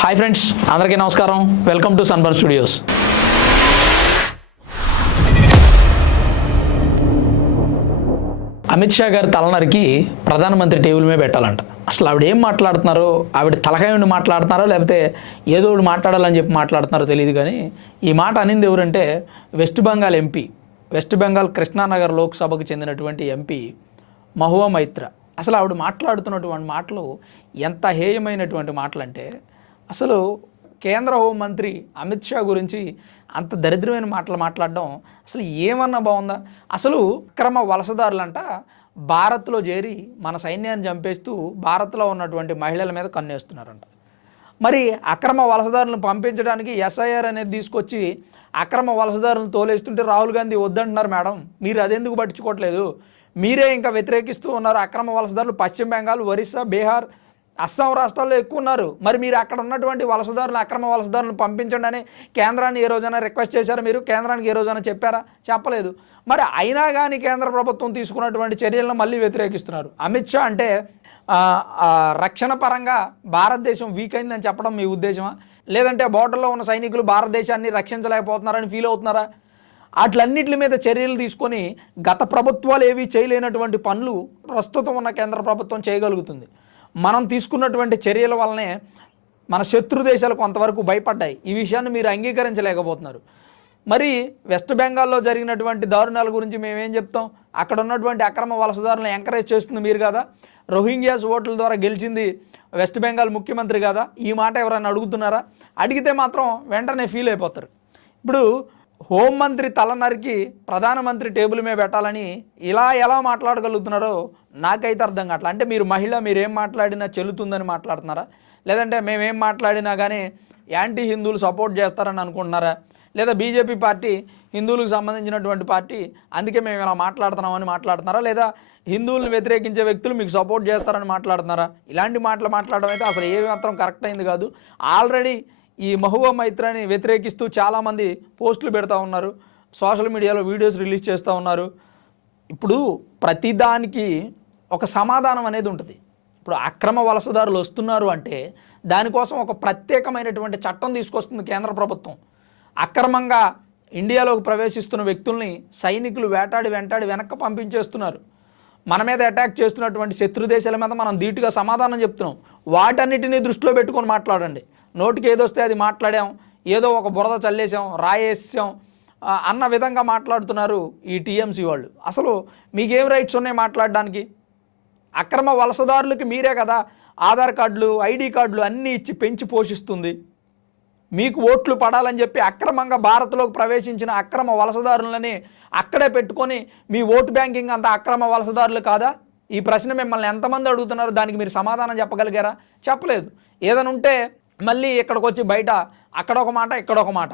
Hi friends అందరికీ నమస్కారం. Welcome to sunburn studios Amit Shah గారి తలనరికి ప్రధానమంత్రి టేబుల్ మీద పెట్టాలంట. అసలు ఆవిడ ఏం మాట్లాడుతున్నారో ఆవిడ తలకాయ ఉండి మాట్లాడుతున్నారో లేకపోతే ఏదో ఒకటి మాట్లాడాలని చెప్పి మాట్లాడుతున్నారో తెలియదు కానీ ఈ మాట అనింది ఎవరంటే west Bengal MP west Bengal Krishnanagar లోక్సభకు చెందినటువంటి ఎంపీ మహువా మైత్ర. అసలు ఆవిడ మాట్లాడుతున్నటువంటి మాటలు ఎంత హేయమైనటువంటి మాటలు అంటే అసలు కేంద్ర హోంమంత్రి అమిత్ షా గురించి అంత దరిద్రమైన మాటలు మాట్లాడడం అసలు ఏమన్నా బాగుందా? అసలు అక్రమ వలసదారులంట భారత్లో చేరి మన సైన్యాన్ని చంపేస్తూ భారత్లో ఉన్నటువంటి మహిళల మీద కన్నేస్తున్నారంట. మరి అక్రమ వలసదారులను పంపించడానికి ఎస్ఐఆర్ అనేది తీసుకొచ్చి అక్రమ వలసదారులను తోలేస్తుంటే రాహుల్ గాంధీ వద్దంటున్నారు మేడం. మీరు అదెందుకు పట్టించుకోవట్లేదు? మీరే ఇంకా వ్యతిరేకిస్తూ ఉన్నారు. అక్రమ వలసదారులు పశ్చిమ బెంగాల్ ఒరిస్సా బీహార్ అస్సాం రాష్ట్రాల్లో ఎక్కువ ఉన్నారు. మరి మీరు అక్కడ ఉన్నటువంటి వలసదారులు అక్రమ వలసదారులను పంపించండి అని కేంద్రాన్ని ఏ రోజైనా రిక్వెస్ట్ చేశారా మీరు? కేంద్రానికి ఏ రోజైనా చెప్పారా? చెప్పలేదు. మరి అయినా కానీ కేంద్ర ప్రభుత్వం తీసుకున్నటువంటి చర్యలను మళ్ళీ వ్యతిరేకిస్తున్నారు. అమిత్ షా అంటే రక్షణ పరంగా భారతదేశం వీక్ అయిందని చెప్పడం మీ ఉద్దేశమా? లేదంటే బోర్డర్లో ఉన్న సైనికులు భారతదేశాన్ని రక్షించలేకపోతున్నారని ఫీల్ అవుతున్నారా? వాటిలన్నిటి మీద చర్యలు తీసుకొని గత ప్రభుత్వాలు ఏవి చేయలేనటువంటి పనులు ప్రస్తుతం ఉన్న కేంద్ర ప్రభుత్వం చేయగలుగుతుంది. మనం తీసుకున్నటువంటి చర్యల వల్లనే మన శత్రు దేశాలు కొంతవరకు భయపడ్డాయి. ఈ విషయాన్ని మీరు అంగీకరించలేకపోతున్నారు. మరి వెస్ట్ బెంగాల్లో జరిగినటువంటి దారుణాల గురించి మేమేం చెప్తాం? అక్కడ ఉన్నటువంటి అక్రమ వలసదారులను ఎంకరేజ్ చేస్తుంది మీరు కదా? రోహింగ్యాస్ ఓట్ల ద్వారా గెలిచింది వెస్ట్ బెంగాల్ ముఖ్యమంత్రి కదా? ఈ మాట ఎవరైనా అడుగుతున్నారా? అడిగితే మాత్రం వెంటనే ఫీల్ అయిపోతారు. ఇప్పుడు హోంమంత్రి తల నరికి ప్రధానమంత్రి టేబుల్ మీద పెట్టాలని ఇలా ఎలా మాట్లాడగలుగుతున్నారో నాకైతే అర్థం కావట్లేదు అంటే మీరు మహిళ మీరు ఏం మాట్లాడినా చెల్లుతుందని మాట్లాడుతున్నారా? లేదంటే మేమేం మాట్లాడినా కానీ యాంటీ హిందువులు సపోర్ట్ చేస్తారని అనుకుంటున్నారా? లేదా బీజేపీ పార్టీ హిందువులకు సంబంధించినటువంటి పార్టీ అందుకే మేము ఇలా మాట్లాడుతున్నామని మాట్లాడుతున్నారా? లేదా హిందువులను వ్యతిరేకించే వ్యక్తులు మీకు సపోర్ట్ చేస్తారని మాట్లాడుతున్నారా? ఇలాంటి మాటలు మాట్లాడడం అయితే అసలు ఏ మాత్రం కరెక్ట్ అయింది కాదు. ఆల్రెడీ ఈ మహువా మైత్రాన్ని వ్యతిరేకిస్తూ చాలామంది పోస్టులు పెడతా ఉన్నారు. సోషల్ మీడియాలో వీడియోస్ రిలీజ్ చేస్తూ ఉన్నారు. ఇప్పుడు ప్రతిదానికి ఒక సమాధానం అనేది ఉంటుంది. ఇప్పుడు అక్రమ వలసదారులు వస్తున్నారు అంటే దానికోసం ఒక ప్రత్యేకమైనటువంటి చట్టం తీసుకొస్తుంది కేంద్ర ప్రభుత్వం. అక్రమంగా ఇండియాలోకి ప్రవేశిస్తున్న వ్యక్తుల్ని సైనికులు వేటాడి వెంటాడి వెనక్కి పంపించేస్తున్నారు. మన మీద అటాక్ చేస్తున్నటువంటి శత్రు దేశాల మీద మనం ధీటుగా సమాధానం చెప్తున్నాం. వాటన్నిటిని దృష్టిలో పెట్టుకొని మాట్లాడండి. నోటికి ఏదొస్తే అది మాట్లాడాం. ఏదో ఒక బురద చల్లేసాం రాయేసాం అన్న విధంగా మాట్లాడుతున్నారు ఈ టీఎంసీ వాళ్ళు. అసలు మీకేం రైట్స్ ఉన్నాయి మాట్లాడడానికి? అక్రమ వలసదారులకి మీరే కదా ఆధార్ కార్డులు ఐడి కార్డులు అన్నీ ఇచ్చి పెంచి పోషిస్తుంది. మీకు ఓట్లు పడాలని చెప్పి అక్రమంగా భారత్లోకి ప్రవేశించిన అక్రమ వలసదారులని అక్కడే పెట్టుకొని మీ ఓటు బ్యాంకింగ్ అంత అక్రమ వలసదారులు కాదా? ఈ ప్రశ్న మిమ్మల్ని ఎంతమంది అడుగుతున్నారు? దానికి మీరు సమాధానం చెప్పగలిగారా? చెప్పలేదు. ఏదైనా ఉంటే మళ్ళీ ఇక్కడికి వచ్చి బయట అక్కడ ఒక మాట ఇక్కడ ఒక మాట.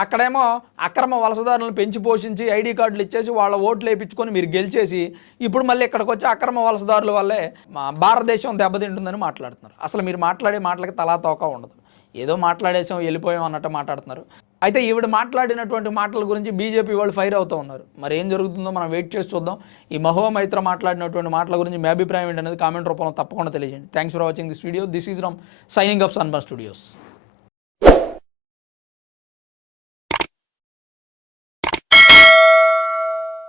అక్కడేమో అక్రమ వలసదారులను పెంచి పోషించి ఐడి కార్డులు ఇచ్చేసి వాళ్ళ ఓట్లు వేయించుకొని మీరు గెలిచేసి ఇప్పుడు మళ్ళీ ఇక్కడికి వచ్చి అక్రమ వలసదారుల వల్లే మా భారతదేశం దెబ్బతింటుందని మాట్లాడుతున్నారు. అసలు మీరు మాట్లాడే మాటలకి తలా తోక ఉండదు. ఏదో మాట్లాడేసాం వెళ్ళిపోయాం అన్నట్టు మాట్లాడుతున్నారు. అయితే ఈవిడ మాట్లాడినటువంటి మాటల గురించి బీజేపీ వాళ్ళు ఫైర్ అవుతూ ఉన్నారు. మరి ఏం జరుగుతుందో మనం వెయిట్ చేసి చూద్దాం. ఈ మహోమైత్ర మైత్ర మాట్లాడినటువంటి మాటల గురించి మీ అభిప్రాయం ఏంటనేది కామెంట్ రూపంలో తప్పకుండా తెలియజేయండి. Thanks for watching this video this is Ram signing off sunburn studios